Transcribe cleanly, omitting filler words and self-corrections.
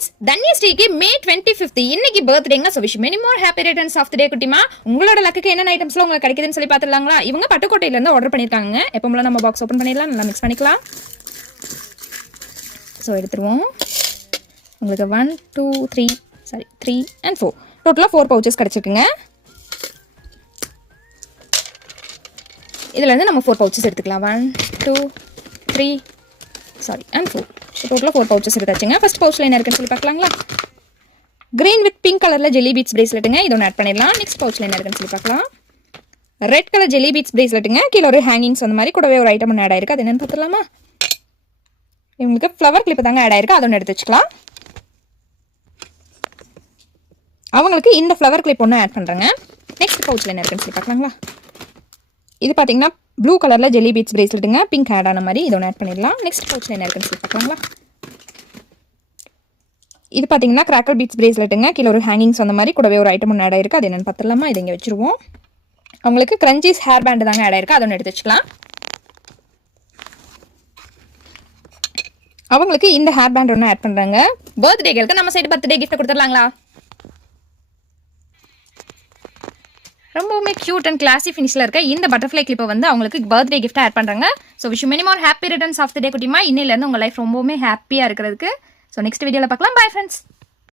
Friends, தன்யஸ்ரீக்கு மே 25 இன்னைக்கு பர்த்டேங்க. So wish many more happy returns of the day குட்டிமா. உங்களோட லக்குக்கு என்னென்ன ஐட்டம்ஸ்லாம் உங்களுக்கு கிடைக்குதுன்னு சொல்லி பார்த்துலாங்களா? இவங்க பட்டுக்கோட்டையிலேருந்து ஆர்டர் பண்ணியிருக்காங்க. எப்போம்லாம் நம்ம பாக்ஸ் ஓப்பன் பண்ணிடலாம், நல்லா மிக்ஸ் பண்ணிக்கலாம். ஸோ எடுத்துருவோம். உங்களுக்கு 1 2 3 3 and 4 டோட்டலாக 4 பவுச்சஸ் கிடச்சிருக்குங்க. இதுலேருந்து நம்ம 4 பவுச்சஸ் எடுத்துக்கலாம். 1 2 3 and 4 டோட்டலாக 4 பவுச்சஸ் எடுத்தாச்சுங்க. ஃபர்ஸ்ட் பவுச்சில் என்ன இருக்குன்னு சொல்லி பார்க்கலாங்களா? கிரீன் வித் பிங்க் கலரில் ஜெல்லி பீட்ஸ் பிரேஸ்லெட்டுங்க. இது ஒன்று ஆட் பண்ணிடலாம். நெக்ஸ்ட் பவுச்சில் என்ன இருக்குன்னு சொல்லி பார்க்கலாம். ரெட் கலர் ஜெல்லி பீட்ஸ் பிரேஸ்லெட்டுங்க. கீழே ஒரு ஹேங்கிங்ஸ் அந்த மாதிரி கூடவே ஒரு ஐட்டம் ஒன்று ஆட் ஆயிருக்கு. அது என்னென்னு பார்த்துலாமா? இவங்களுக்கு ஃப்ளவர் கிளிப்பு தாங்க ஆட் ஆயிருக்கு. அதை ஒன்று எடுத்து வச்சுக்கலாம். அவங்களுக்கு இந்த ஃப்ளவர் கிளிப் ஒன்று ஆட் பண்ணுறேங்க. நெக்ஸ்ட் பவுச்சில் என்ன இருக்குன்னு சொல்லி பார்க்கலாங்களா? இது பார்த்தீங்கன்னா ப்ளூ கலரில் ஜெல்லி பீட்ஸ் பிரேஸ்லெட்டுங்க. பிங்க் ஆட் ஆன மாதிரி இதை ஒன்று ஆட் பண்ணிடலாம். நெக்ஸ்ட் பவுச்சில் என்ன இருக்குன்னு சொல்லி பார்க்கலாங்களா? இது பார்த்தீங்கன்னா கிராக்கர் பீட்ஸ் பிரேஸ்லெட்டுங்க. கீழே ஒரு ஹேங்கிங்ஸ் அந்த மாதிரி கூடவே ஒரு ஐட்டம் ஒன்று ஆட் ஆயிருக்கு. அது என்னென்னு பார்த்துலாமா? இதை இங்கே வச்சுருவோம். அவங்களுக்கு கிரன்ச்சீஸ் ஹேர் பேண்டு தாங்க ஆட் ஆயிருக்கு. அதை ஒன்று எடுத்து வச்சுக்கலாம். அவங்களுக்கு இந்த ஹேர் பேண்ட் ஒன்று ஆட் பண்ணுறாங்க. பர்த்டேகளுக்கு நம்ம சைடு பர்த்டே கிஃப்ட் கொடுத்துடலாங்களா? ரொம்பவுமே க்யூட் அண்ட் கிளாசி ஃபினிஷில் இருக்க இந்த பட்டர்ஃப்ளை கிளிப்பை வந்து அவங்களுக்கு பர்த்டே கிஃப்ட் ஆட் பண்ணுறாங்க. So wish many more happy returns of the day குட்டிமா. இன்னிலேருந்து உங்கள் லைஃப் ரொம்பவுமே ஹாப்பியாக இருக்கிறதுக்கு. ஸோ நெக்ஸ்ட் வீடியோவில் பார்க்கலாம். Bye friends.